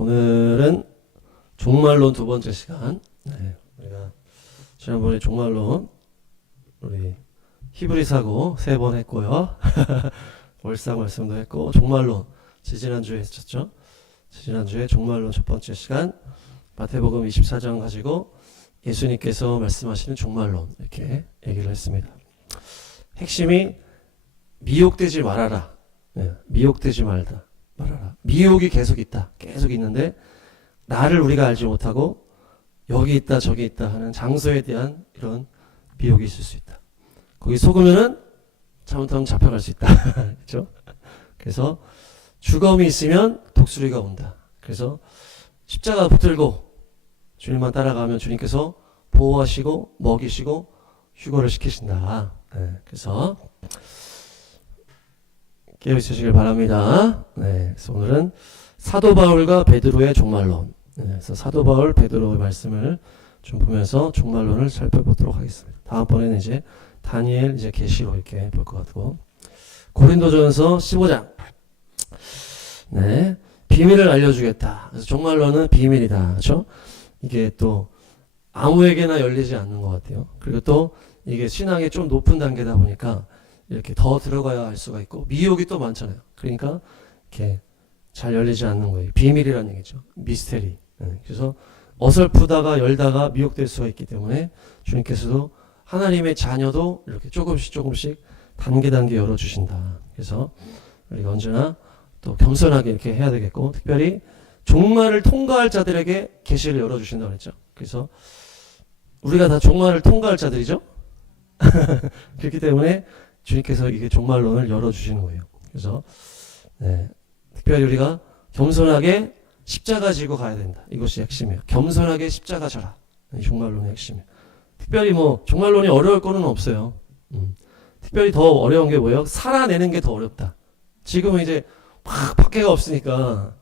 오늘은 종말론 두 번째 시간. 우리가 지난번에 종말론 우리 히브리사고 3번 했고요. 월사 말씀도 했고 종말론 지지난주에 했었죠. 지지난주에 종말론 첫 번째 시간 마태복음 24장 가지고 예수님께서 말씀하시는 종말론 이렇게 얘기를 했습니다. 핵심이 미혹되지 말아라. 미혹되지 말아라. 미혹이 계속 있다. 계속 있는데 나를 우리가 알지 못하고 여기 있다 저기 있다 하는 장소에 대한 이런 미혹이 있을 수 있다. 거기 속으면은 잘못하면 잡혀갈 수 있다. 그렇죠? 그래서 죽음이 있으면 독수리가 온다. 그래서 십자가 붙들고 주님만 따라가면 주님께서 보호하시고 먹이시고 휴거를 시키신다. 그래서 깨어있으시길 바랍니다. 그래서 오늘은 사도 바울과 베드로의 종말론. 그래서 사도 바울, 베드로의 말씀을 좀 보면서 종말론을 살펴보도록 하겠습니다. 다음번에는 이제 다니엘, 이제 계시로 이렇게 볼 것 같고. 고린도전서 15장. 비밀을 알려주겠다. 그래서 종말론은 비밀이다. 그렇죠? 이게 또 아무에게나 열리지 않는 것 같아요. 그리고 또 이게 신앙의 좀 높은 단계다 보니까 이렇게 더 들어가야 알 수가 있고 미혹이 또 많잖아요. 그러니까 이렇게 잘 열리지 않는 거예요. 비밀이라는 얘기죠. 미스테리. 그래서 어설프다가 열다가 미혹될 수가 있기 때문에 주님께서도 하나님의 자녀도 이렇게 조금씩 단계 열어주신다. 그래서 우리가 언제나 또 겸손하게 이렇게 해야 되겠고 특별히 종말을 통과할 자들에게 계시를 열어주신다고 그랬죠. 그래서 우리가 다 종말을 통과할 자들이죠. 그렇기 때문에 주님께서 이게 종말론을 열어주시는 거예요. 그래서 특별히 우리가 겸손하게 십자가 지고 가야 된다. 이것이 핵심이에요. 겸손하게 십자가 져라. 이 종말론의 핵심이에요. 특별히 뭐 종말론이 어려울 거는 없어요. 특별히 더 어려운 게 뭐예요? 살아내는 게 더 어렵다. 지금은 이제 막 박해가 없으니까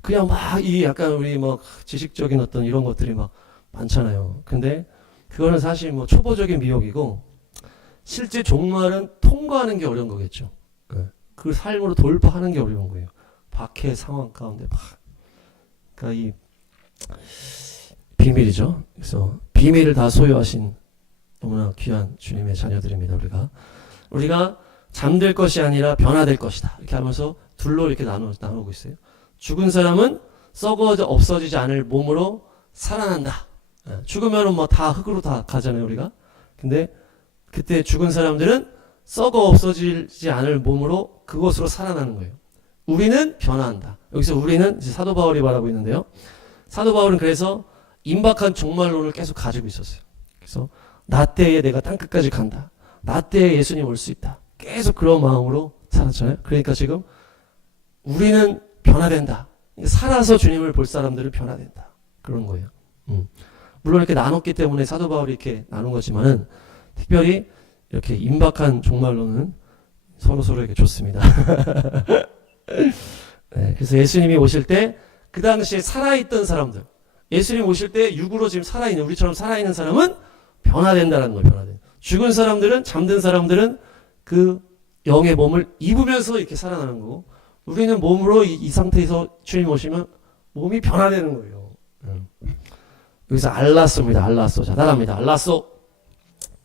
그냥 막 이 약간 우리 막 지식적인 어떤 이런 것들이 막 많잖아요. 근데 그거는 사실 뭐 초보적인 미혹이고 실제 종말은 통과하는 게 어려운 거겠죠. 그 삶으로 돌파하는 게 어려운 거예요. 박해 상황 가운데 막. 그러니까 이 비밀이죠. 그래서 비밀을 다 소유하신 너무나 귀한 주님의 자녀들입니다. 우리가 잠들 것이 아니라 변화될 것이다. 이렇게 하면서 둘로 이렇게 나누고 있어요. 죽은 사람은 썩어져 없어지지 않을 몸으로 살아난다. 죽으면 뭐 다 흙으로 다 가잖아요, 우리가. 근데 그때 죽은 사람들은 썩어 없어지지 않을 몸으로 그것으로 살아나는 거예요. 우리는 변화한다. 여기서 우리는 이제 사도 바울이 말하고 있는데요. 사도 바울은 그래서 임박한 종말론을 계속 가지고 있었어요. 그래서 나 때에 내가 땅끝까지 간다. 나 때에 예수님 올 수 있다. 계속 그런 마음으로 살았잖아요. 그러니까 지금 우리는 변화된다. 살아서 주님을 볼 사람들은 변화된다. 그런 거예요. 물론 이렇게 나눴기 때문에 사도 바울이 이렇게 나눈 거지만은 특별히 이렇게 임박한 종말론은 서로에게 좋습니다. 그래서 예수님이 오실 때 그 당시에 살아있던 사람들, 예수님 오실 때 육으로 지금 살아있는 우리처럼 살아있는 사람은 변화된다는 거예요. 변화된. 죽은 사람들은 잠든 사람들은 그 영의 몸을 입으면서 이렇게 살아나는 거고 우리는 몸으로 이 상태에서 주님 오시면 몸이 변화되는 거예요. 여기서 알라소입니다. 알라소. 자, 따라합니다.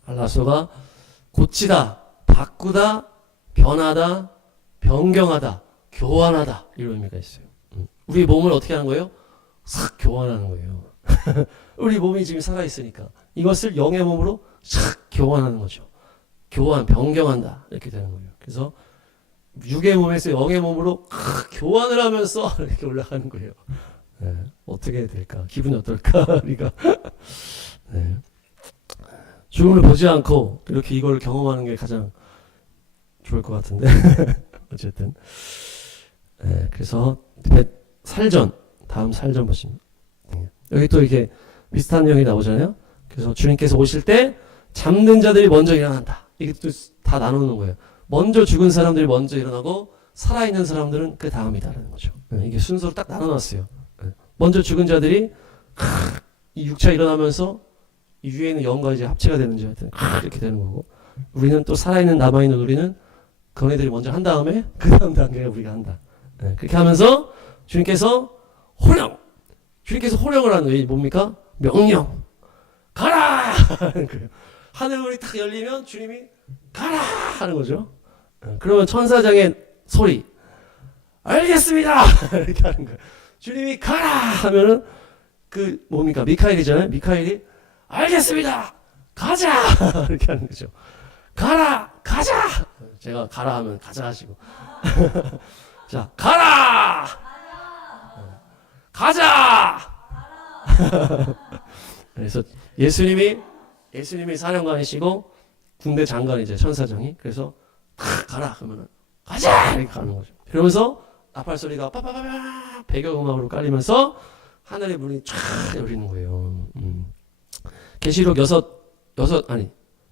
알라소가 고치다, 바꾸다, 변하다, 변경하다, 교환하다 이런 의미가 있어요. 우리 몸을 어떻게 하는 거예요? 싹 교환하는 거예요. 우리 몸이 지금 살아있으니까 이것을 영의 몸으로 싹 교환하는 거죠. 교환, 변경한다 이렇게 되는 거예요. 그래서 육의 몸에서 영의 몸으로 교환을 하면서 이렇게 올라가는 거예요. 어떻게 될까? 기분이 어떨까? 우리가 죽음을 보지 않고 이렇게 이걸 경험하는 게 가장 좋을 것 같은데 어쨌든 그래서 다음 살전 보시면 여기 또 이렇게 비슷한 내용이 나오잖아요. 그래서 주님께서 오실 때 잠든 자들이 먼저 일어난다. 이게 또 다 나누는 거예요. 먼저 죽은 사람들이 먼저 일어나고 살아있는 사람들은 그 다음이다라는 거죠. 이게 순서로 딱 나눠놨어요. 먼저 죽은 자들이 이 육체가 일어나면서 이 위에 있는 영과 이제 합체가 되는지 하여튼 이렇게 되는 거고 우리는 또 살아있는 남아있는 우리는 그네들이 먼저 한 다음에 그 다음 단계에 우리가 한다. 그렇게 하면서 주님께서 호령. 주님께서 호령을 하는 거예요. 뭡니까? 명령. 가라! 하는 거예요. 하늘문이 탁 열리면 주님이 가라! 하는 거죠. 그러면 천사장의 소리. 알겠습니다! 이렇게 하는 거예요. 주님이 가라! 하면은 그 뭡니까? 미카엘이잖아요. 미카엘이 알겠습니다! 가자! 이렇게 하는 거죠. 가라! 가자! 제가 가라 하면 가자 하시고. 자, 가라! 가자! 그래서 예수님이 사령관이시고 군대 장관이죠. 천사장이. 그래서 탁 가라 그러면은 가자! 이렇게 가는 거죠. 그러면서 나팔 소리가 빠바바바 배경음악으로 깔리면서 하늘의 문이 쫙 열리는 거예요. 계시록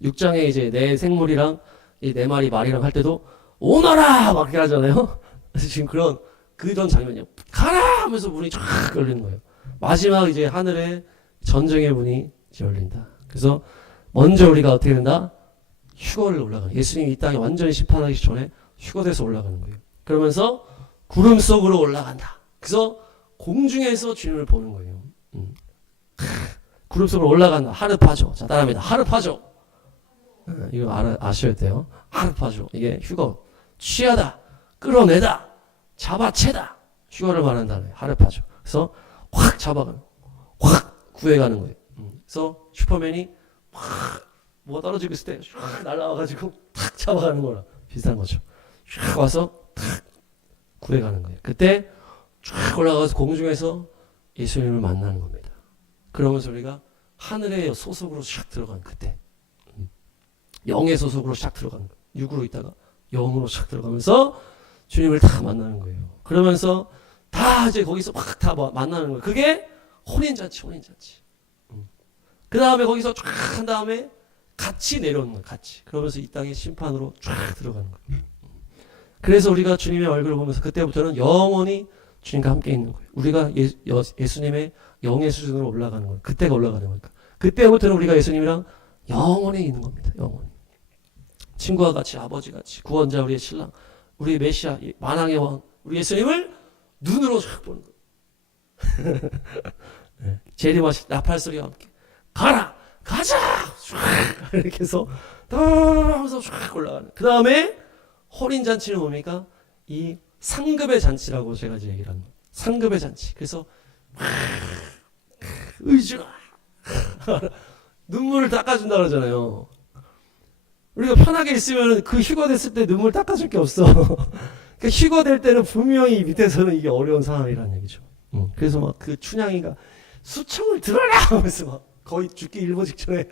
6장에 이제 내 생물이랑 이 네 마리 말이랑 할 때도 오너라 막 이렇게 하잖아요. 그래서 지금 그런 장면이요. 가라 하면서 문이 쫙 열리는 거예요. 마지막 이제 하늘에 전쟁의 문이 열린다. 그래서 먼저 우리가 어떻게 된다? 휴거를 올라가는. 예수님이 이 땅에 완전히 심판하기 전에 휴거돼서 올라가는 거예요. 그러면서 구름 속으로 올라간다. 그래서 공중에서 주님을 보는 거예요. 구름 속으로 올라간다. 하르파죠. 자, 따라합니다. 하르파죠. 이거 아셔야 돼요. 하르파죠. 이게 휴거. 취하다. 끌어내다. 잡아채다. 휴거를 말하는 단어예요. 하르파죠. 그래서 확 잡아가는, 확 구해가는 거예요. 그래서 슈퍼맨이 확 뭐가 떨어지고 있을 때 쫙 날아와가지고 탁 잡아가는 거랑 비슷한 거죠. 쫙 와서 탁 구해가는 거예요. 그때 쫙 올라가서 공중에서 예수님을 만나는 겁니다. 그러면서 우리가 하늘의 소속으로 샥 들어가는 그때 영의 소속으로 샥 들어가는 거예요. 육으로 있다가 영으로 샥 들어가면서 주님을 다 만나는 거예요. 그러면서 다 이제 거기서 확 다 만나는 거예요. 그게 혼인잔치. 그 다음에 거기서 쫙 한 다음에 같이 내려오는 거예요. 같이. 그러면서 이 땅의 심판으로 쫙 들어가는 거예요. 그래서 우리가 주님의 얼굴을 보면서 그때부터는 영원히 주님과 함께 있는 거예요. 우리가 예수님의 영의 수준으로 올라가는 거예요. 그때가 올라가는 거니까. 그때부터는 우리가 예수님이랑 영원히 있는 겁니다. 영원히. 친구와 같이, 아버지 같이, 구원자, 우리의 신랑, 우리의 메시아, 만왕의 왕, 우리 예수님을 눈으로 쫙 보는 거예요. 재림과 나팔 소리와 함께 가라! 가자! 쫙 이렇게 해서 다 하면서 쫙 올라가는. 그 다음에 혼인잔치는 뭡니까? 이 상급의 잔치라고 제가 이제 얘기를 합니다. 상급의 잔치. 그래서 의주가 눈물을 닦아준다 그러잖아요. 우리가 편하게 있으면 그 휴가 됐을 때 눈물 닦아줄 게 없어. 그러니까 휴가 될 때는 분명히 밑에서는 이게 어려운 상황이라는 얘기죠. 그래서 막 그 춘향이가 수청을 들어라 하면서 막 거의 죽기 일보 직전에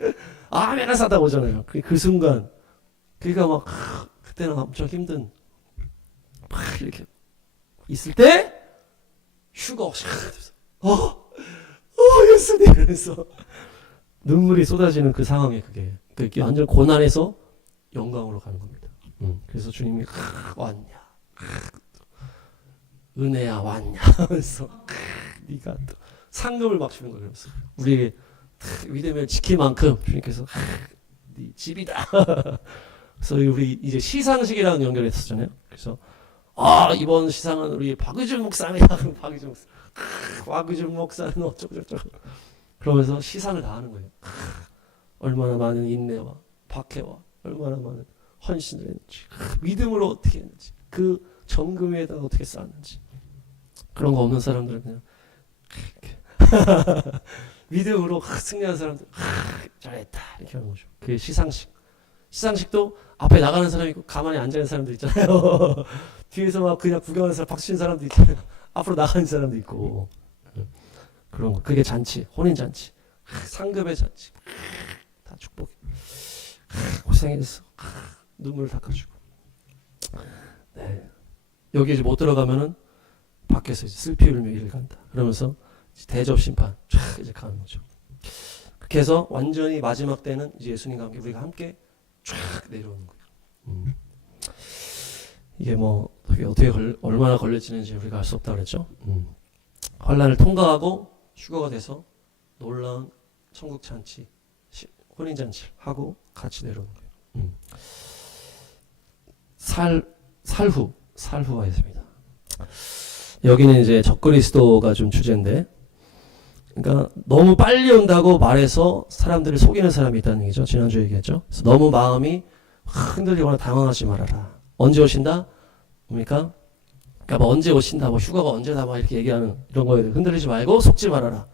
아메나 사다 오잖아요. 그 순간 그러니까 막 그때는 엄청 힘든 막 이렇게 있을 때 휴가 없이 예수님 이러면서 눈물이 쏟아지는 그 상황에 그게 완전 고난에서 영광으로 가는 겁니다. 그래서 주님이 왔냐 은혜야 왔냐 하면서 네가 또 상급을 막 주는 거예요. 우리에게 믿음을 지킬 만큼 주님께서 네 집이다. 그래서 우리 이제 시상식이랑 연결했었잖아요. 그래서 이번 시상은 우리 박의준 목사입니다. 박의준 목사는 어쩌고저쩌고 그러면서 시상을 다 하는 거예요. 얼마나 많은 인내와 박해와 얼마나 많은 헌신을 했는지 믿음으로 어떻게 했는지 그 정금 위에다가 어떻게 쌓았는지 그런 거 없는 사람들은 그냥 믿음으로 승리한 사람들 잘했다 이렇게 하는 거죠. 그게 시상식도 앞에 나가는 사람이 있고 가만히 앉아있는 사람들 있잖아요. 뒤에서 막 그냥 구경하는 사람 박수치는 사람도 있잖아요. 앞으로 나가는 사람도 있고 그런 거. 그게 잔치, 혼인잔치, 상급의 잔치. 다 축복해. 고생했어. 눈물을 닦아주고. 네. 여기 이제 못 들어가면은 밖에서 이제 슬피 울며 이를 간다. 그러면서 대접 심판 쫙 이제 가는 거죠. 그렇게 해서 완전히 마지막 때는 이제 예수님과 함께 우리가 함께 쫙 내려오는 거예요. 이게 뭐 어떻게 얼마나 걸릴지는 이제 우리가 알 수 없다 그랬죠. 환란을 통과하고 휴거가 돼서 놀라운 천국 잔치, 혼인 잔치를 하고 같이 내려오는 거예요. 살후가 있습니다. 여기는 이제 적그리스도가 좀 주제인데, 그러니까 너무 빨리 온다고 말해서 사람들을 속이는 사람이 있다는 얘기죠. 지난주에 얘기했죠. 그래서 너무 마음이 흔들리거나 당황하지 말아라. 언제 오신다? 뭡니까? 그러니까 뭐 언제 오신다, 뭐 휴가가 언제다, 막 이렇게 얘기하는 이런 거에 흔들리지 말고 속지 말아라.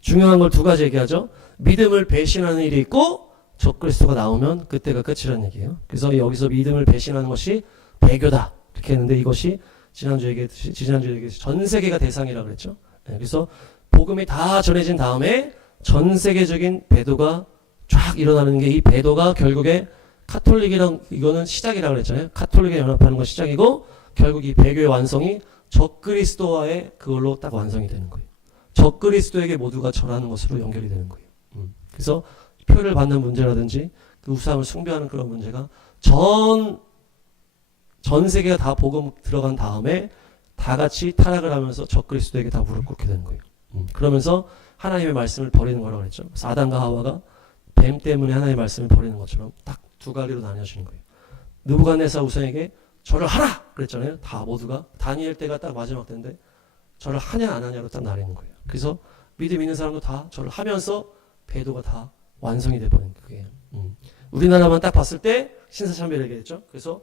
중요한 걸 두 가지 얘기하죠. 믿음을 배신하는 일이 있고 적그리스도가 나오면 그때가 끝이라는 얘기예요. 그래서 여기서 믿음을 배신하는 것이 배교다 이렇게 했는데, 이것이 지난주에 얘기했듯이 전 세계가 대상이라고 그랬죠. 네, 그래서 복음이 다 전해진 다음에 전 세계적인 배도가 쫙 일어나는 게, 이 배도가 결국에 카톨릭이랑 이거는 시작이라고 그랬잖아요. 카톨릭에 연합하는 건 시작이고, 결국 이 배교의 완성이 적그리스도와의 그걸로 딱 완성이 되는 거예요. 적그리스도에게 모두가 절하는 것으로 연결이 되는 거예요. 그래서 표를 받는 문제라든지 그 우상을 숭배하는 그런 문제가 전 세계가 다 복음 들어간 다음에 다 같이 타락을 하면서 적그리스도에게 다 무릎 꿇게 되는 거예요. 그러면서 하나님의 말씀을 버리는 거라고 그랬죠. 그래서 아담과 하와가 뱀 때문에 하나님의 말씀을 버리는 것처럼 딱 두 가지로 나뉘어지는 거예요. 느부갓네살 우상에게 절을 하라 그랬잖아요. 다 모두가. 다니엘 때가 딱 마지막 때인데 절을 하냐 안 하냐로 딱 나뉘는 거예요. 그래서 믿음 있는 사람도 다 절을 하면서 배도가 다 완성이 돼버린 거예요. 우리나라만 딱 봤을 때 신사참배를 얘기했죠. 그래서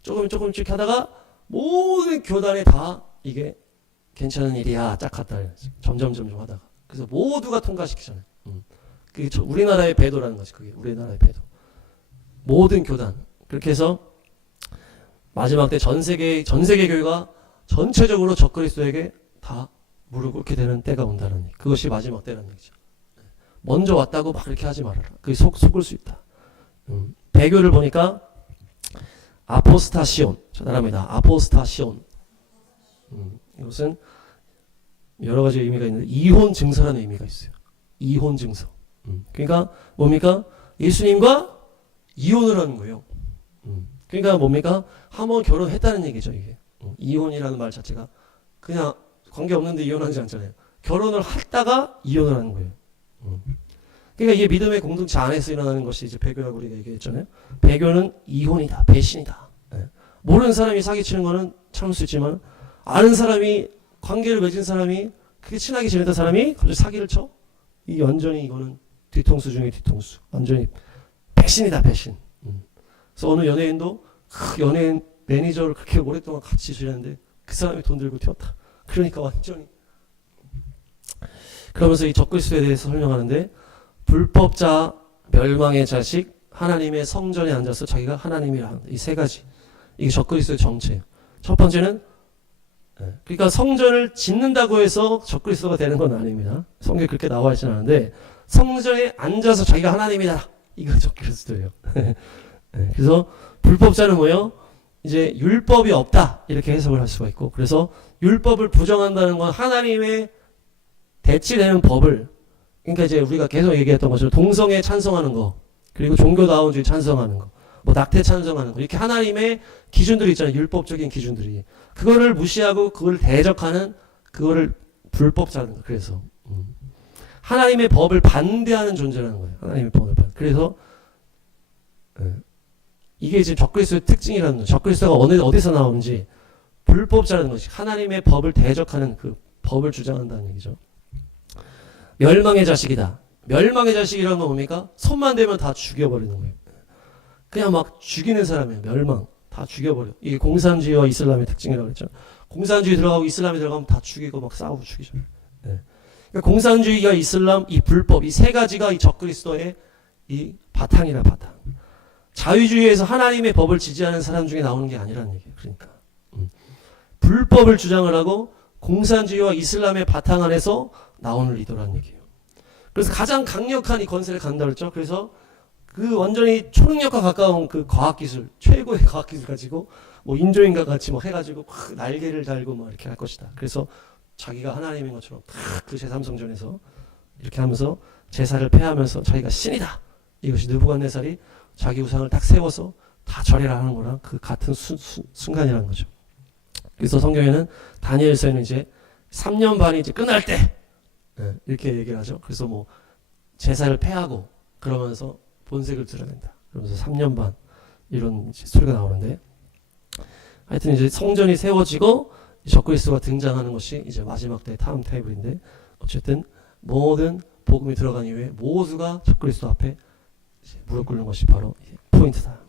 조금씩 하다가 모든 교단에 다 이게 괜찮은 일이야 짝 갔다 점점 하다가, 그래서 모두가 통과시키잖아요. 그게 우리나라의 배도라는 거지. 그게 우리나라의 배도. 모든 교단 그렇게 해서 마지막 때 전 세계 교회가 전체적으로 적그리스도에게 다 무릎 꿇게 되는 때가 온다는 얘기. 그것이 마지막 때라는 얘기죠. 먼저 왔다고 막 그렇게 하지 말아라. 그게 속을 수 있다. 배교를 보니까 아포스타시온, 저 나라입니다. 아포스타시온. 이것은 여러 가지 의미가 있는데 이혼 증서라는 의미가 있어요. 이혼 증서. 그러니까 뭡니까? 예수님과 이혼을 하는 거예요. 그러니까 뭡니까? 한번 결혼했다는 얘기죠, 이게. 이혼이라는 말 자체가 그냥 관계 없는데 이혼하지 않잖아요. 결혼을 했다가 이혼을 하는 거예요. 그러니까 이게 믿음의 공동체 안에서 일어나는 것이 이제 배교라고 우리가 얘기했잖아요. 배교는 이혼이다, 배신이다. 모르는 사람이 사기치는 거는 참을 수 있지만, 아는 사람이, 관계를 맺은 사람이, 그게 친하게 지내던 사람이 갑자기 사기를 쳐? 이 완전히 이거는 뒤통수 중에 뒤통수. 완전히 배신이다, 배신. 그래서 어느 연예인도 연예인 매니저를 그렇게 오랫동안 같이 지냈는데 그 사람이 돈 들고 튀었다. 그러니까 완전히. 그러면서 이 적그리스도에 대해서 설명하는데, 불법자, 멸망의 자식, 하나님의 성전에 앉아서 자기가 하나님이라 하는데, 이 세 가지. 이게 적그리스도의 정체예요. 첫 번째는, 그러니까 성전을 짓는다고 해서 적그리스도가 되는 건 아닙니다. 성경에 그렇게 나와 있지는 않은데, 성전에 앉아서 자기가 하나님이다. 이거 적그리스도예요. 그래서 불법자는 뭐예요? 이제 율법이 없다 이렇게 해석을 할 수가 있고, 그래서 율법을 부정한다는 건 하나님의 대치되는 법을, 그러니까 이제 우리가 계속 얘기했던 것처럼 동성애 찬성하는 거, 그리고 종교다운주의 찬성하는 거, 뭐 낙태 찬성하는 거, 이렇게 하나님의 기준들이 있잖아요. 율법적인 기준들이. 그거를 무시하고 그걸 대적하는, 그거를 불법자는 거. 그래서 하나님의 법을 반대하는 존재라는 거예요. 하나님의 법을 그래서 이게 이제 적그리스도의 특징이라는 거죠. 적그리스도가 어디서 나오는지, 불법자라는 것이 하나님의 법을 대적하는 그 법을 주장한다는 얘기죠. 멸망의 자식이다. 멸망의 자식이라는 건 뭡니까? 손만 대면 다 죽여버리는 거예요. 그냥 막 죽이는 사람이에요. 멸망. 다 죽여버려. 이게 공산주의와 이슬람의 특징이라고 그랬죠. 공산주의 들어가고 이슬람이 들어가면 다 죽이고 막 싸우고 죽이죠. 네. 그러니까 공산주의와 이슬람, 이 불법, 이 세 가지가 이 적그리스도의 이 바탕이라 바탕. 자유주의에서 하나님의 법을 지지하는 사람 중에 나오는 게 아니라는 얘기예요. 그러니까 불법을 주장을 하고 공산주의와 이슬람의 바탕 안에서 나오는 리더라는 얘기예요. 그래서 가장 강력한 이 권세를 갖는다고 했죠. 그래서 그 완전히 초능력과 가까운 그 과학기술, 최고의 과학기술 가지고 뭐 인조인과 같이 뭐 해가지고 날개를 달고 뭐 이렇게 할 것이다. 그래서 자기가 하나님인 것처럼 그 제3성전에서 이렇게 하면서 제사를 폐하면서 자기가 신이다. 이것이 느부갓네살이 자기 우상을 딱 세워서 다 절해라 하는 거랑 그 같은 순간이라는 거죠. 그래서 성경에는 다니엘서에는 이제 3년 반이 이제 끝날 때 이렇게 얘기를 하죠. 그래서 뭐 제사를 폐하고 그러면서 본색을 드러낸다. 그러면서 3년 반 이런 소리가 나오는데, 하여튼 이제 성전이 세워지고 이 적그리스도가 등장하는 것이 이제 마지막 때의 타임 테이블인데, 어쨌든 모든 복음이 들어간 이후에 모두가 적그리스도 앞에 이제 무릎 꿇는 것이 바로 포인트다.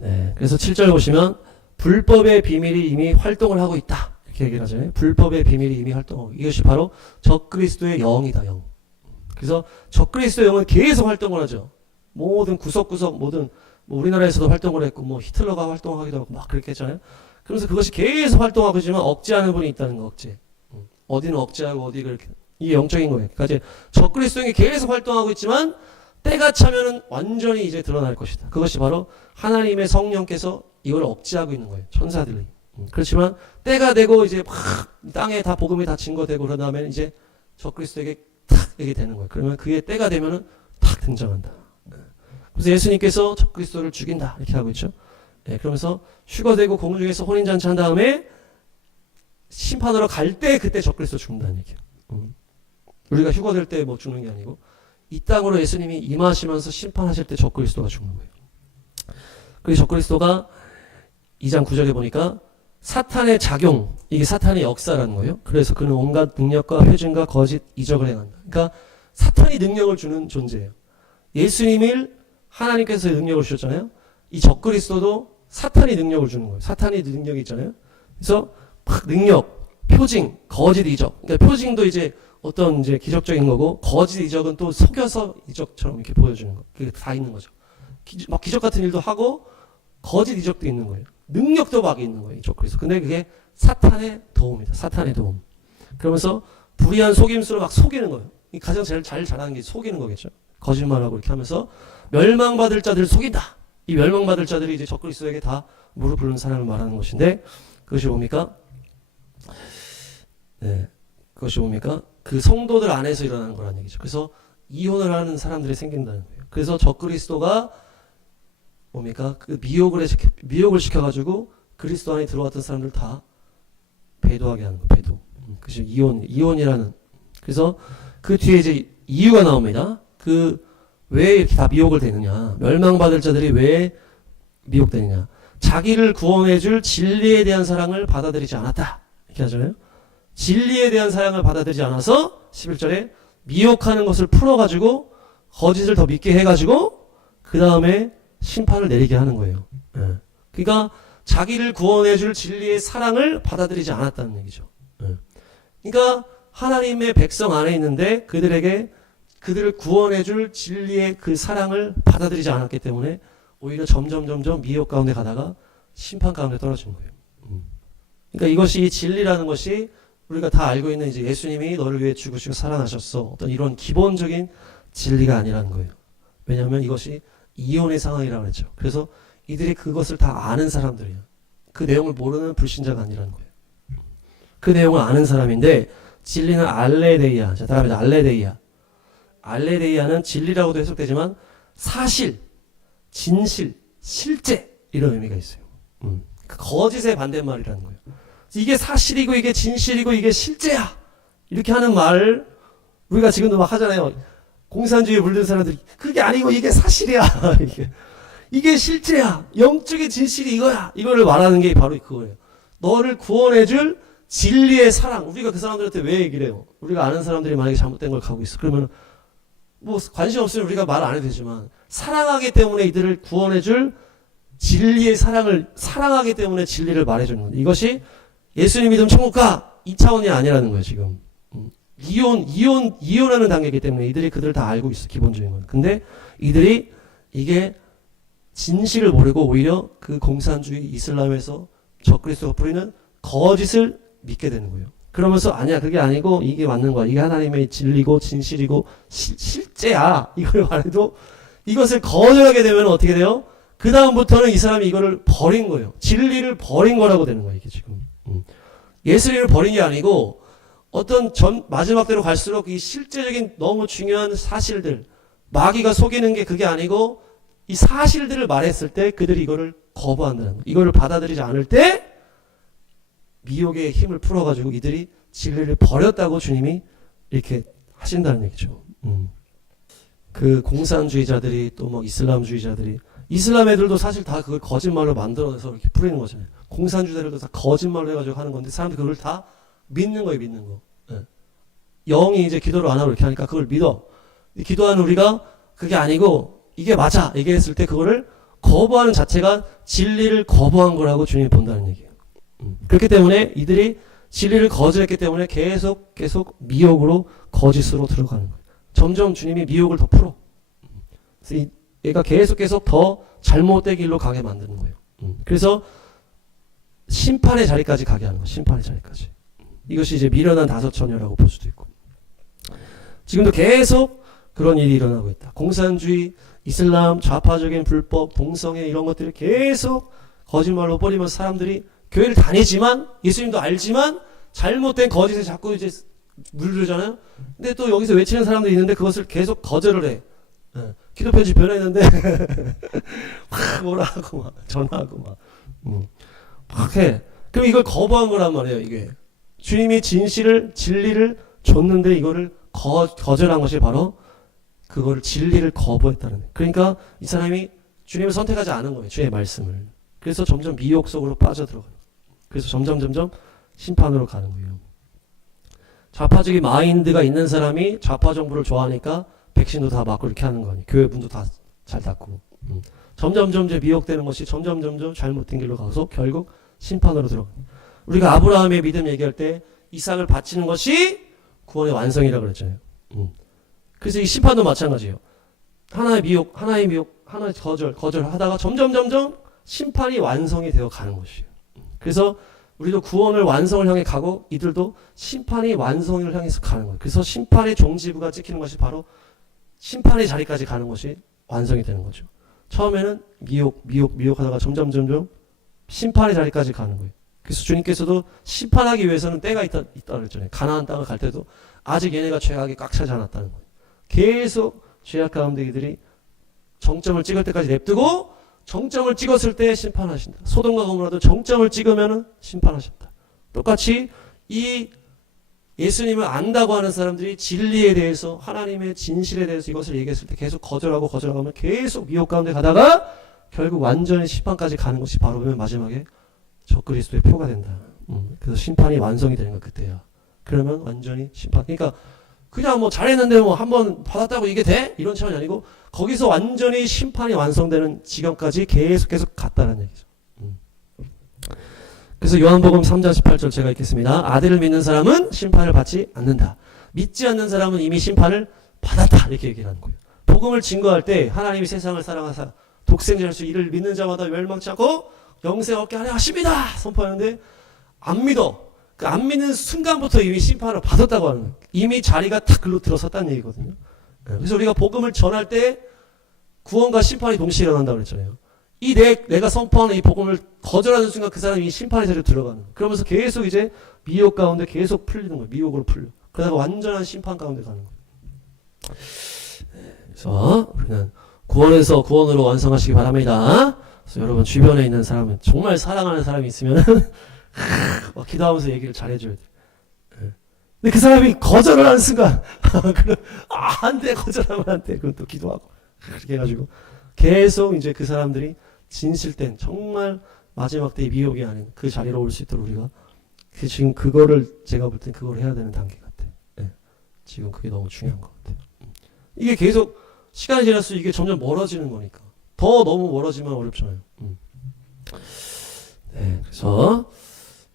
네, 그래서 7절 보시면 불법의 비밀이 이미 활동을 하고 있다 이렇게 얘기를 하잖아요. 불법의 비밀이 이미 활동하고, 이것이 바로 적그리스도의 영이다. 영. 그래서 적그리스도의 영은 계속 활동을 하죠. 모든 구석구석, 모든 뭐 우리나라에서도 활동을 했고, 뭐 히틀러가 활동하기도 하고 막 그렇게 했잖아요. 그러면서 그것이 계속 활동하고 있지만 억제하는 분이 있다는 거. 억제. 어디는 억제하고 어디 그렇게, 이게 영적인 거예요. 그러니까 이제 적그리스도의 계속 활동하고 있지만 때가 차면은 완전히 이제 드러날 것이다. 그것이 바로 하나님의 성령께서 이걸 억제하고 있는 거예요. 천사들이. 그렇지만 때가 되고 이제 막 땅에 다 복음이 다 증거되고 그런 다음에 이제 적그리스도에게 탁 이게 되는 거예요. 그러면 그의 때가 되면은 탁 등장한다. 그래서 예수님께서 적그리스도를 죽인다 이렇게 하고 있죠. 네, 그러면서 휴거되고 공중에서 혼인잔치 한 다음에 심판으로 갈 때 그때 적그리스도 죽는다는 얘기예요. 우리가 휴거될 때 뭐 죽는 게 아니고 이 땅으로 예수님이 임하시면서 심판하실 때 적그리스도가 죽는 거예요. 그리고 적그리스도가 2장 9절에 보니까 사탄의 작용, 이게 사탄의 역사라는 거예요. 그래서 그는 온갖 능력과 회중과 거짓 이적을 행한다. 그러니까 사탄이 능력을 주는 존재예요. 예수님을 하나님께서 능력을 주셨잖아요. 이 적그리스도도 사탄이 능력을 주는 거예요. 사탄이 능력이 있잖아요. 그래서 막 능력, 표징, 거짓 이적. 그러니까 표징도 이제 어떤 이제 기적적인 거고, 거짓 이적은 또 속여서 이적처럼 이렇게 보여주는 거. 그게 다 있는 거죠. 막 기적 같은 일도 하고, 거짓 이적도 있는 거예요. 능력도 막 있는 거예요. 이 적그리스도. 근데 그게 사탄의 도움이다. 사탄의 도움. 그러면서 불의한 속임수로 막 속이는 거예요. 이 가장 제일 잘 잘하는 게 속이는 거겠죠. 거짓말하고 이렇게 하면서 멸망받을 자들을 속인다. 이 멸망받을 자들이 이제 적그리스도에게 다 무릎 꿇는 사람을 말하는 것인데, 그것이 뭡니까? 네, 그것이 뭡니까? 그 성도들 안에서 일어나는 거라는 얘기죠. 그래서 이혼을 하는 사람들이 생긴다는 거예요. 그래서 적그리스도가 뭡니까? 그 미혹을 시켜가지고 그리스도 안에 들어왔던 사람들 다 배도하게 하는 거예요. 배도. 그것이 이혼이라는. 그래서 그 뒤에 이제 이유가 나옵니다. 왜 이렇게 다 미혹을 되느냐? 멸망받을 자들이 왜 미혹되느냐? 자기를 구원해줄 진리에 대한 사랑을 받아들이지 않았다. 이렇게 하잖아요. 진리에 대한 사랑을 받아들이지 않아서 11절에 미혹하는 것을 풀어가지고 거짓을 더 믿게 해가지고 그 다음에 심판을 내리게 하는 거예요. 예. 그러니까 자기를 구원해줄 진리의 사랑을 받아들이지 않았다는 얘기죠. 예. 그러니까 하나님의 백성 안에 있는데 그들을 구원해줄 진리의 그 사랑을 받아들이지 않았기 때문에 오히려 점점 미혹 가운데 가다가 심판 가운데 떨어지는 거예요. 그러니까 이것이 진리라는 것이 우리가 다 알고 있는 이제 예수님이 너를 위해 죽으시고 살아나셨어. 어떤 이런 기본적인 진리가 아니라는 거예요. 왜냐하면 이것이 이혼의 상황이라고 했죠. 그래서 이들이 그것을 다 아는 사람들이에요. 그 내용을 모르는 불신자가 아니라는 거예요. 그 내용을 아는 사람인데 진리는 알레데이아. 자, 다음에 알레데이아. 알레데이아는 진리라고도 해석되지만 사실, 진실, 실제 이런 의미가 있어요. 그 거짓의 반대말이라는 거예요. 이게 사실이고 이게 진실이고 이게 실제야 이렇게 하는 말을 우리가 지금도 막 하잖아요. 공산주의에 물든 사람들이 그게 아니고 이게 사실이야. 이게 실제야. 영적인 진실이 이거야. 이거를 말하는 게 바로 그거예요. 너를 구원해줄 진리의 사랑. 우리가 그 사람들한테 왜 얘기를 해요? 우리가 아는 사람들이 만약에 잘못된 걸 가고 있어. 그러면 뭐 관심 없으면 우리가 말 안 해도 되지만 사랑하기 때문에 이들을 구원해줄 진리의 사랑을 사랑하기 때문에 진리를 말해주는 거예요. 이것이 예수님 믿음 천국 가 이 차원이 아니라는 거예요. 지금 이혼하는 단계이기 때문에 이들이 그들을 다 알고 있어. 기본적인 건. 근데 이들이 이게 진실을 모르고 오히려 그 공산주의 이슬람에서 적그리스도가 뿌리는 거짓을 믿게 되는 거예요. 그러면서 아니야 그게 아니고 이게 맞는 거야. 이게 하나님의 진리고 진실이고 실제야. 이걸 말해도 이것을 거절하게 되면 어떻게 돼요? 그 다음부터는 이 사람이 이거를 버린 거예요. 진리를 버린 거라고 되는 거예요. 이게 지금 예수님을 버린 게 아니고 어떤 마지막 때로 갈수록 이 실제적인 너무 중요한 사실들 마귀가 속이는 게 그게 아니고 이 사실들을 말했을 때 그들이 이거를 거부한다는 거예요. 이거를 받아들이지 않을 때 미혹의 힘을 풀어가지고 이들이 진리를 버렸다고 주님이 이렇게 하신다는 얘기죠. 그 공산주의자들이 또 뭐 이슬람주의자들이 이슬람 애들도 사실 다 그걸 거짓말로 만들어서 이렇게 뿌리는 거잖아요. 공산주의자들도 다 거짓말로 해가지고 하는 건데 사람들이 그걸 다 믿는 거예요, 믿는 거. 예. 영이 이제 기도를 안 하고 이렇게 하니까 그걸 믿어. 기도하는 우리가 그게 아니고 이게 맞아 얘기했을 때 그거를 거부하는 자체가 진리를 거부한 거라고 주님이 본다는 얘기예요. 그렇기 때문에 이들이 진리를 거절했기 때문에 계속 미혹으로 거짓으로 들어가는 거예요. 점점 주님이 미혹을 더 풀어. 그래서 얘가 계속 더 잘못된 길로 가게 만드는 거예요. 그래서 심판의 자리까지 가게 하는 거예요. 심판의 자리까지. 이것이 이제 미련한 다섯 처녀라고 볼 수도 있고. 지금도 계속 그런 일이 일어나고 있다. 공산주의, 이슬람, 좌파적인 불법, 동성애 이런 것들을 계속 거짓말로 뿌리면서 사람들이 교회를 다니지만 예수님도 알지만 잘못된 거짓에 자꾸 이제 물들잖아요. 근데 또 여기서 외치는 사람들이 있는데 그것을 계속 거절을 해. 기도 편지 변했는데 막 뭐라 하고 막 전화하고 막 해. 그럼 이걸 거부한 거란 말이에요. 이게 주님이 진리를 줬는데 이거를 거절한 것이 바로 그거를 진리를 거부했다는 거예요. 그러니까 이 사람이 주님을 선택하지 않은 거예요. 주의 말씀을. 그래서 점점 미혹 속으로 빠져들어가요. 그래서 점점 심판으로 가는 거예요. 좌파적인 마인드가 있는 사람이 좌파 정부를 좋아하니까 백신도 다 맞고 이렇게 하는 거니. 교회 문도 다 잘 닫고. 점점 이제 미혹되는 것이 점점 잘못된 길로 가서 결국 심판으로 들어가요. 우리가 아브라함의 믿음 얘기할 때 이삭을 바치는 것이 구원의 완성이라고 그랬잖아요. 그래서 이 심판도 마찬가지예요. 하나의 미혹, 하나의 거절하다가 점점 심판이 완성이 되어 가는 것이에요. 그래서 우리도 구원을 완성을 향해 가고 이들도 심판이 완성을 향해서 가는 거예요. 그래서 심판의 종지부가 찍히는 것이 바로 심판의 자리까지 가는 것이 완성이 되는 거죠. 처음에는 미혹하다가 점점 심판의 자리까지 가는 거예요. 그래서 주님께서도 심판하기 위해서는 때가 있다 그랬잖아요. 가나안 땅을 갈 때도 아직 얘네가 죄악이 꽉 차지 않았다는 거예요. 계속 죄악 가운데 이들이 정점을 찍을 때까지 냅두고 정점을 찍었을 때 심판하신다. 소돔과 고모라도 정점을 찍으면 심판하신다. 똑같이 이 예수님을 안다고 하는 사람들이 진리에 대해서 하나님의 진실에 대해서 이것을 얘기했을 때 계속 거절하면 계속 미혹 가운데 가다가 결국 완전히 심판까지 가는 것이 바로 보면 마지막에 적그리스도의 표가 된다. 그래서 심판이 완성이 되는 거 그때야. 그러면 완전히 심판. 그러니까 그냥 뭐 잘했는데 뭐 한번 받았다고 이게 돼? 이런 차원이 아니고 거기서 완전히 심판이 완성되는 지경까지 계속 갔다는 얘기죠. 그래서 요한복음 3장 18절 제가 읽겠습니다. 아들을 믿는 사람은 심판을 받지 않는다. 믿지 않는 사람은 이미 심판을 받았다. 이렇게 얘기하는 거예요. 복음을 증거할 때 하나님이 세상을 사랑하사 독생자를 주 이를 믿는 자마다 멸망치 않고 영생 얻게 하려 하십니다. 선포하는데 안 믿어. 그 안 믿는 순간부터 이미 심판을 받았다고 하는 거예요. 이미 자리가 탁 글로 들어섰다는 얘기거든요. 그래서 우리가 복음을 전할 때 구원과 심판이 동시에 일어난다고 그랬잖아요. 이 내가 선포하는 이 복음을 거절하는 순간 그 사람이 심판의 자리로 들어가는 거예요. 그러면서 계속 이제 미혹 가운데 계속 풀리는 거예요. 미혹으로 풀려. 그러다가 완전한 심판 가운데 가는 거예요. 그래서 우리는 구원에서 구원으로 완성하시기 바랍니다. 그래서 여러분 주변에 있는 사람은 정말 사랑하는 사람이 있으면 막 기도하면서 얘기를 잘해줘야 돼요. 근데 그 사람이 거절을 하는 순간 안 돼, 거절하면 안 돼. 그럼 또 기도하고 그렇게 해가지고 계속 이제 그 사람들이 진실된 정말 마지막 때의 미혹이 아닌 그 자리로 올 수 있도록 우리가 지금 그거를 제가 볼 땐 그걸 해야 되는 단계 같아. 지금 그게 너무 중요한 것 같아요. 이게 계속 시간이 지날수록 이게 점점 멀어지는 거니까 더 너무 멀어지면 어렵잖아요. 그래서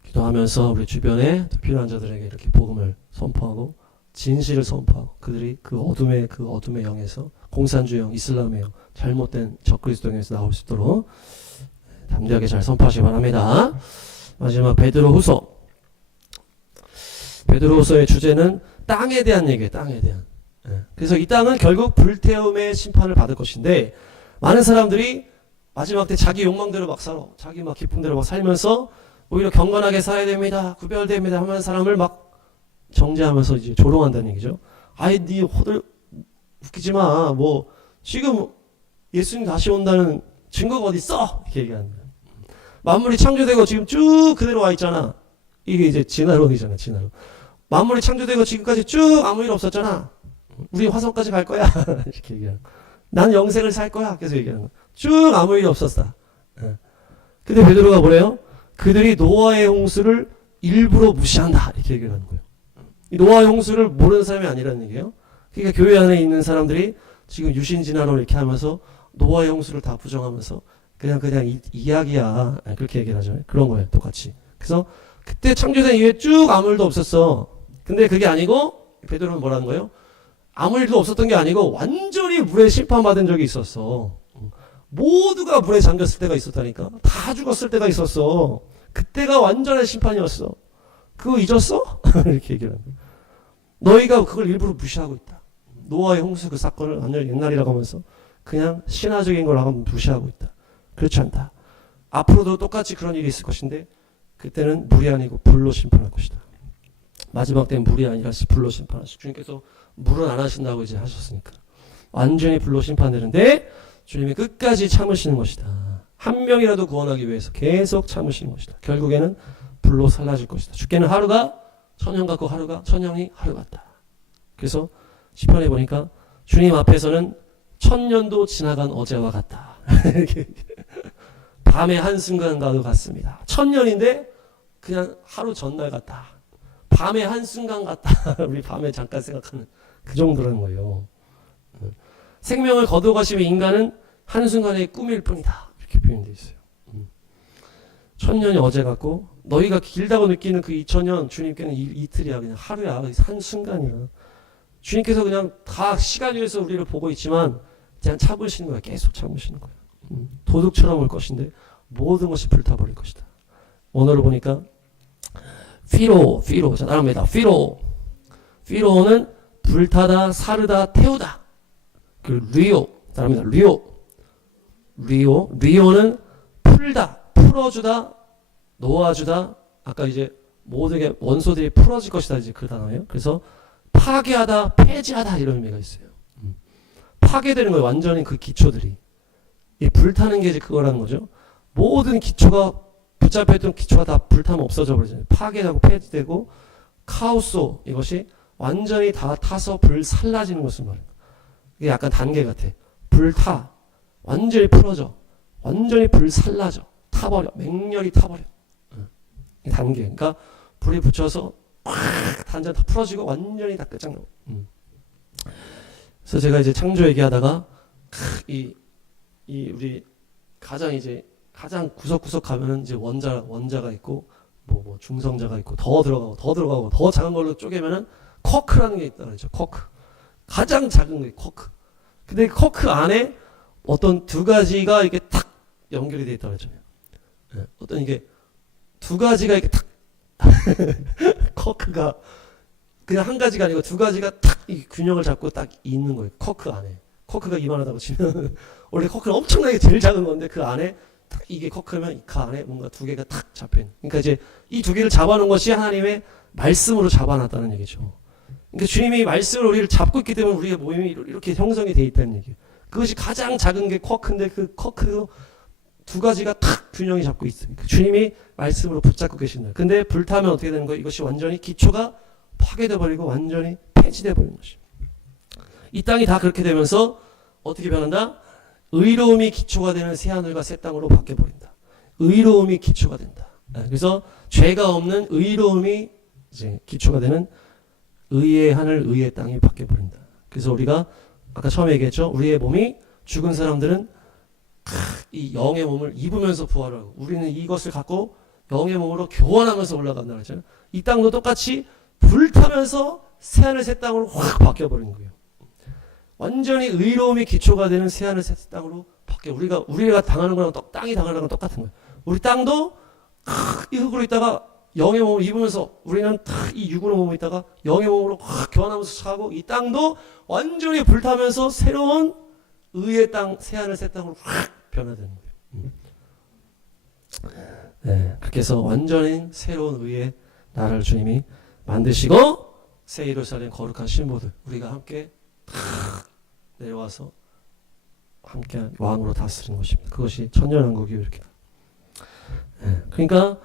기도하면서 우리 주변에 필요한 자들에게 이렇게 복음을 선포하고 진실을 선포하고 그들이 그 어둠의 영에서 공산주의 영, 이슬람의 영, 잘못된 적그리스도 영에서 나올 수 있도록 담대하게 잘 선포하시기 바랍니다. 마지막 베드로후서의 주제는 땅에 대한 얘기예요. 땅에 대한. 그래서 이 땅은 결국 불태움의 심판을 받을 것인데 많은 사람들이 마지막 때 자기 욕망대로 막 살아. 자기 막 기쁨대로 막 살면서 오히려 경건하게 살아야 됩니다. 구별됩니다. 하는 사람을 막 정죄하면서 이제 조롱한다는 얘기죠. 아이, 니 호들 웃기지 마. 뭐 지금 예수님 다시 온다는 증거가 어디 있어? 이렇게 얘기하는 거예요. 만물이 창조되고 지금 쭉 그대로 와 있잖아. 이게 이제 진화론이잖아. 진화론. 만물이 창조되고 지금까지 쭉 아무 일 없었잖아. 우리 화성까지 갈 거야. 이렇게 얘기하는. 난 영생을 살 거야. 계속 얘기하는 거야. 쭉 아무 일이 없었다. 예. 근데 베드로가 뭐래요? 그들이 노아의 홍수를 일부러 무시한다. 이렇게 얘기를 하는 거예요. 이 노아의 홍수를 모르는 사람이 아니라는 얘기예요. 그러니까 교회 안에 있는 사람들이 지금 유신진화론 이렇게 하면서 노아의 홍수를 다 부정하면서 그냥 이야기야. 그렇게 얘기를 하잖아요. 그런 거예요. 똑같이. 그래서 그때 창조된 이후에 쭉 아무 일도 없었어. 근데 그게 아니고 베드로는 뭐라는 거예요? 아무 일도 없었던 게 아니고 완전히 물에 심판받은 적이 있었어. 모두가 물에 잠겼을 때가 있었다니까. 다 죽었을 때가 있었어. 그때가 완전한 심판이었어. 그거 잊었어? 이렇게 얘기를 합니다. 너희가 그걸 일부러 무시하고 있다. 노아의 홍수 그 사건을 완전 옛날이라고 하면서 그냥 신화적인 걸 하고 무시하고 있다. 그렇지 않다. 앞으로도 똑같이 그런 일이 있을 것인데 그때는 물이 아니고 불로 심판할 것이다. 마지막 때는 물이 아니라 불로 심판하시고 주님께서 물은 안 하신다고 이제 하셨으니까 완전히 불로 심판되는데 주님이 끝까지 참으시는 것이다. 한 명이라도 구원하기 위해서 계속 참으시는 것이다. 결국에는 불로 살라질 것이다. 주께는 하루가 천년 같고 하루가 천년이 하루 같다. 그래서 시편에 보니까 주님 앞에서는 천년도 지나간 어제와 같다. 밤의 한순간과도 같습니다. 천년인데 그냥 하루 전날 같다. 밤의 한순간 같다. 우리 밤에 잠깐 생각하는 그 정도라는 거예요. 생명을 거두어가시면 인간은 한순간의 꿈일 뿐이다. 이렇게 표현되어 있어요. 천년이 어제 같고 너희가 길다고 느끼는 그 2000년 주님께는 이틀이야. 그냥 하루야. 한순간이야. 주님께서 그냥 다 시간 위에서 우리를 보고 있지만 그냥 참으시는 거야. 계속 참으시는 거야. 도둑처럼 올 것인데 모든 것이 불타버릴 것이다. 오늘을 보니까 피로 자 따라합니다. 피로는 불타다, 사르다, 태우다. 그 리오 따라합니다. 리오는 풀다, 풀어주다, 놓아주다. 아까 이제 모든 게 원소들이 풀어질 것이다 이제 그 단어예요. 그래서 파괴하다, 폐지하다 이런 의미가 있어요. 파괴되는 거예요. 완전히 그 기초들이. 이 불타는 게 이제 그거라는 거죠. 모든 기초가 붙잡혀있던 기초가 다 불타면 없어져 버리잖아요. 파괴되고 폐지되고 카오소 이것이 완전히 다 타서 불살라지는 것을 말해요. 이게 약간 단계 같아. 불타 완전히 풀어져. 완전히 불살라져. 타버려. 맹렬히 타버려. 이 단계. 그러니까 불이 붙여서 꽉 단전 다 풀어지고 완전히 다 끝장나고. 그래서 제가 이제 창조 얘기하다가 이 우리 가장 구석구석 가면은 이제 원자가 있고 뭐 중성자가 있고 더 들어가고 더 작은 걸로 쪼개면은 쿼크라는 게 있다 그러죠. 쿼크. 가장 작은 게 쿼크. 근데 쿼크 안에 어떤 두 가지가 이렇게 탁 연결이 돼 있다 그러잖아요. 어떤 이게 두 가지가 이렇게 탁 쿼크가 그냥 한 가지가 아니고 두 가지가 탁 이 균형을 잡고 딱 있는 거예요. 쿼크 안에. 쿼크가 이만하다고 치면 원래 쿼크는 엄청나게 제일 작은 건데 그 안에 딱 이게 쿼크면 그 안에 뭔가 두 개가 탁 잡혀 있는. 그러니까 이제 이 두 개를 잡아놓은 것이 하나님의 말씀으로 잡아놨다는 얘기죠. 그러니까 주님이 말씀을 우리를 잡고 있기 때문에 우리의 모임이 이렇게 형성이 돼 있다는 얘기예요. 그것이 가장 작은 게 쿼크인데 그 쿼크 두 가지가 탁 균형이 잡고 있으니까 주님이 말씀으로 붙잡고 계신다. 근데 불타면 어떻게 되는 거예요? 이것이 완전히 기초가 파괴돼 버리고 완전히 폐지돼 버리는 것이죠. 이 땅이 다 그렇게 되면서 어떻게 변한다? 의로움이 기초가 되는 새하늘과 새 땅으로 바뀌어 버린다. 의로움이 기초가 된다. 그래서 죄가 없는 의로움이 이제 기초가 되는 의의 하늘, 의의 땅이 바뀌어 버린다. 그래서 우리가 아까 처음에 얘기했죠. 우리의 몸이 죽은 사람들은 이 영의 몸을 입으면서 부활을 하고 우리는 이것을 갖고 영의 몸으로 교환하면서 올라간다 그랬잖아요. 이 땅도 똑같이 불타면서 새하늘 새 땅으로 확 바뀌어 버리는 거예요. 완전히 의로움이 기초가 되는 새하늘 새 땅으로 바뀌어. 우리가 당하는 거랑 땅이 당하는 거랑 똑같은 거예요. 우리 땅도 이 흙으로 있다가 영의 몸을 입으면서 우리는 이 육으로 몸을 있다가 영의 몸으로 확 교환하면서 사고 이 땅도 완전히 불타면서 새로운 의의 땅, 새하늘 새 땅으로 확 변화되는 거예요. 네, 그렇게 해서 완전히 새로운 의의 나라를 주님이 만드시고 새 예루살렘 거룩한 신부들 우리가 함께 내려와서 함께 왕으로 다스리는 것입니다. 그것이 천년왕국이요 이렇게. 네, 그러니까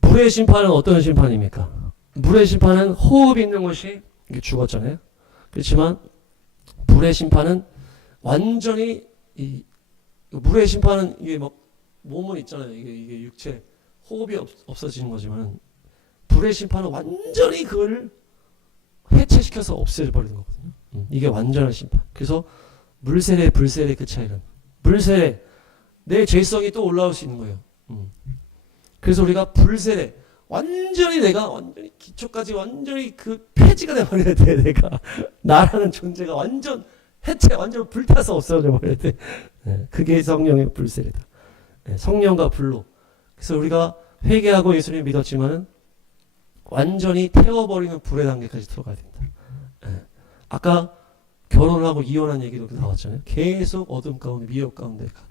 물의 심판은 어떤 심판입니까? 물의 심판은 호흡 있는 것이 죽었잖아요. 그렇지만 불의 심판은 완전히 이 물의 심판은 이게 막 몸은 있잖아요. 이게 육체 호흡이 없어지는 거지만 불의 심판은 완전히 그걸 해체시켜서 없애버리는 거거든요. 이게 완전한 심판. 그래서 물세례, 불세례 그 차이는 물세례 내 죄성이 또 올라올 수 있는 거예요. 그래서 우리가 불세례 완전히 내가 완전히 기초까지 완전히 그 폐지가 돼버려야 돼. 내가 나라는 존재가 완전 해체 완전 불타서 없어져 버려야 돼. 그게 성령의 불세례다. 성령과 불로. 그래서 우리가 회개하고 예수님 믿었지만은 완전히 태워버리는 불의 단계까지 들어가야 된다. 아까 결혼하고 이혼한 얘기도 나왔잖아요. 계속 어둠 가운데 미혹 가운데 가는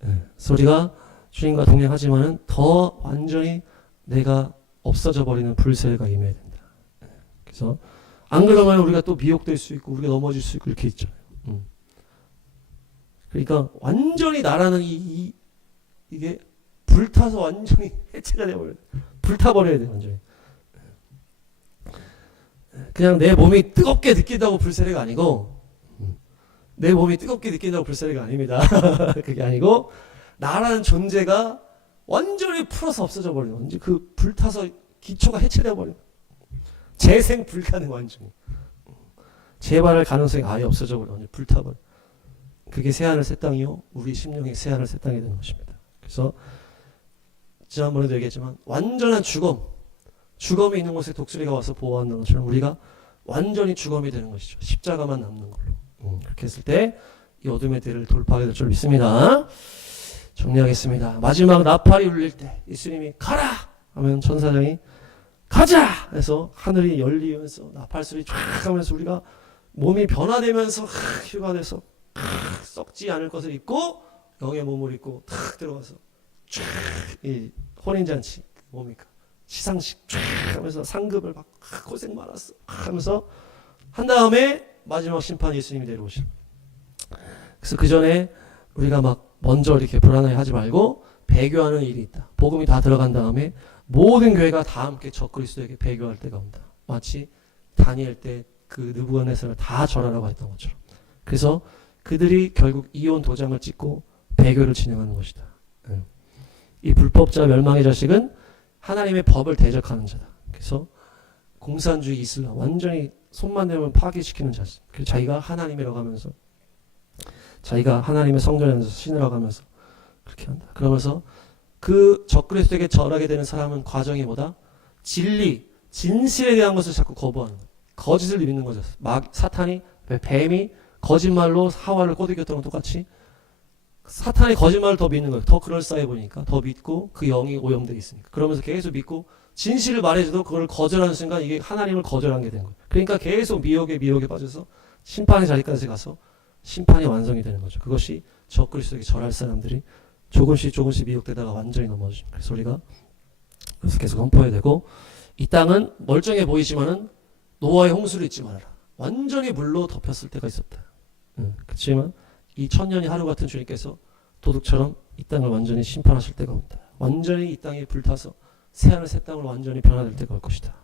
거예요. 그래서 우리가 주님과 동행하지만은 더 완전히 내가 없어져 버리는 불세례가 임해야 된다. 그래서 안 그러면 우리가 또 미혹될 수 있고 우리가 넘어질 수 있고 이렇게 있잖아요. 그러니까 완전히 나라는 이게 불타서 완전히 해체가 되어버려야 돼. 불타버려야 돼 완전히. 그냥 내 몸이 뜨겁게 느낀다고 불세례가 아니고 내 몸이 뜨겁게 느낀다고 불세례가 아닙니다. 그게 아니고 나라는 존재가 완전히 풀어서 없어져 버리는 거지. 그 불타서 기초가 해체되어 버리는 재생 불가능 완전히. 재발할 가능성이 아예 없어져 버려. 완전 불타버려. 그게 새하늘 새 땅이요. 우리 심령의 새하늘 새 땅이 되는 것입니다. 그래서 지난번에도 얘기했지만 완전한 죽음이 있는 곳에 독수리가 와서 보호한다는 것처럼 우리가 완전히 죽음이 되는 것이죠. 십자가만 남는 걸로. 그렇게 했을 때 이 어둠의 때를 돌파하게 될 줄 믿습니다. 정리하겠습니다. 마지막 나팔이 울릴 때 예수님이 가라 하면 천사장이 가자 해서 하늘이 열리면서 나팔 소리 쫙 하면서 우리가 몸이 변화되면서 휴가 돼서 썩지 않을 것을 입고 영의 몸을 입고 탁 들어가서 쫙 이 혼인잔치 뭡니까 시상식 쫙 하면서 상급을 받고 고생 많았어 하면서 한 다음에 마지막 심판 예수님이 내려오신. 그래서 그 전에 우리가 막 먼저 이렇게 불안하게 하지 말고 배교하는 일이 있다. 복음이 다 들어간 다음에 모든 교회가 다 함께 적그리스도에게 배교할 때가 온다. 마치 다니엘 때 그 느부갓네살을 다 절하라고 했던 것처럼. 그래서 그들이 결국 이혼 도장을 찍고 배교를 진행하는 것이다. 이 불법자 멸망의 자식은 하나님의 법을 대적하는 자다. 그래서 공산주의 이슬람 완전히 손만 대면 파괴시키는 자식. 그래서 자기가 하나님이라고 하면서 자기가 하나님의 성전에서 신이라고 하면서 그렇게 한다. 그러면서 그 적그리스도에게 절하게 되는 사람은 과정이 뭐다? 진리, 진실에 대한 것을 자꾸 거부하는 거야. 거짓을 믿는 거죠. 사탄이 뱀이 거짓말로 하와를 꼬드겼던 건 똑같이 사탄의 거짓말을 더 믿는 거예요. 더 그럴싸해 보니까 더 믿고 그 영이 오염되어 있으니까. 그러면서 계속 믿고 진실을 말해줘도 그걸 거절하는 순간 이게 하나님을 거절한 게 되는 거예요. 그러니까 계속 미혹에 빠져서 심판의 자리까지 가서 심판이 완성이 되는 거죠. 그것이 적그리스도에게 절할 사람들이 조금씩 미혹되다가 완전히 넘어지죠. 그래서 우리가 그래서 계속 선포해야 되고 이 땅은 멀쩡해 보이지만은 노아의 홍수를 잊지 말아라. 완전히 물로 덮였을 때가 있었다. 그렇지만 이 천년이 하루 같은 주님께서 도둑처럼 이 땅을 완전히 심판하실 때가 온다. 완전히 이 땅이 불타서 새하늘 새 땅으로 완전히 변화될 때가 올 것이다.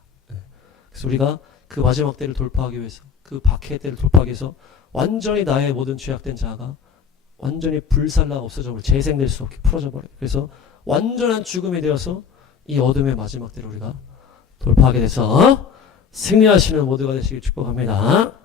그래서 우리가 그 마지막 때를 돌파하기 위해서 그 박해의 때를 돌파하기 위해서 완전히 나의 모든 죄악된 자아가 완전히 불살라 없어져 버려 재생될 수 없게 풀어져 버려. 그래서 완전한 죽음이 되어서 이 어둠의 마지막 때를 우리가 돌파하게 돼서 승리하시는 모두가 되시길 축복합니다.